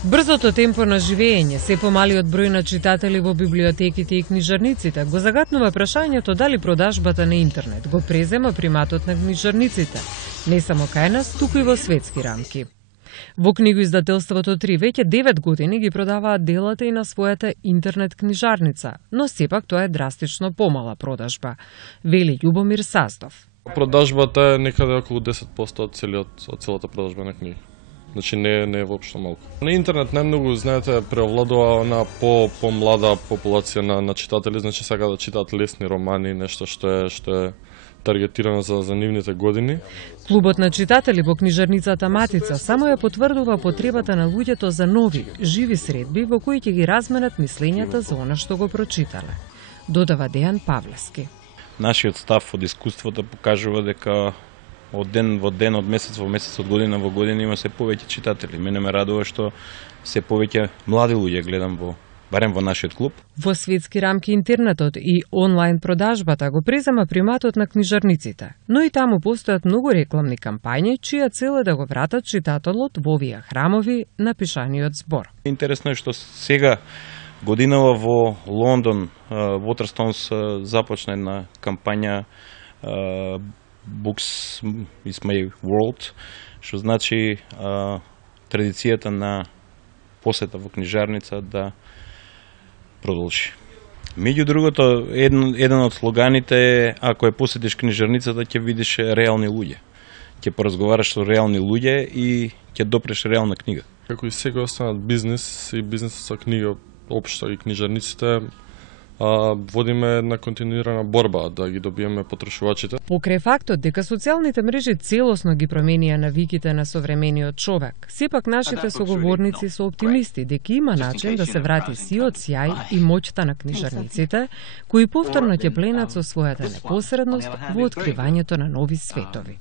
Брзото темпо на живење, се помалиот број на читатели во библиотеките и книжарниците го загатнува прашањето дали продажбата на интернет го презема приматот на книжарниците, не само кај нас, туку и во светски рамки. Во книгоиздателството 3 веќе 9 години ги продаваат делата и на својата интернет книжарница, но сепак тоа е драстично помала продажба, вели Љубомир Саздов. Продажбата е некаде околу 10% од целата продажба на книги. Значи не е воопшто малку. На интернет најмногу, знаете, преовладува она помлада популација на читатели, значи сака да читаат лесни романи, нешто што е таргетирано за нивните години. Клубот на читатели во книжарницата Матица само ја потврдува потребата на луѓето за нови, живи средби во кои ќе ги разменат мислењата за она што го прочитале. Додава Дејан Павлевски. Нашиот став од искуството покажува дека од ден во ден, од месец во месец, од година во година има се повеќе читатели. Мене ме радува што се повеќе млади луѓе гледам барем во нашиот клуб. Во светски рамки интернетот и онлайн продажбата го презема приматот на книжарниците, но и таму постојат многу рекламни кампањи чија цел е да го вратат читателот во овие храмови на пишаниот збор. Интересно е што сега годинава во Лондон Waterstones започна една кампања Books is my world, што значи традицијата на посета во книжарница да продолжи. Меѓу другото, еден од слоганите е ако ја посетиш книжарницата ќе видиш реални луѓе. Ќе поразговараш со реални луѓе и ќе допреш реална книга. Како и сега останат бизнес и бизнесот со книга општо и книжарниците, водиме на континуирана борба да ги добиеме потрошувачите. Покрај фактот дека социјалните мрежи целосно ги променија навиките на современиот човек, сепак нашите соговорници се оптимисти дека има начин да се врати сиот сјај и моќта на книжарниците, кои повторно ќе пленат со својата непосредност во откривањето на нови светови.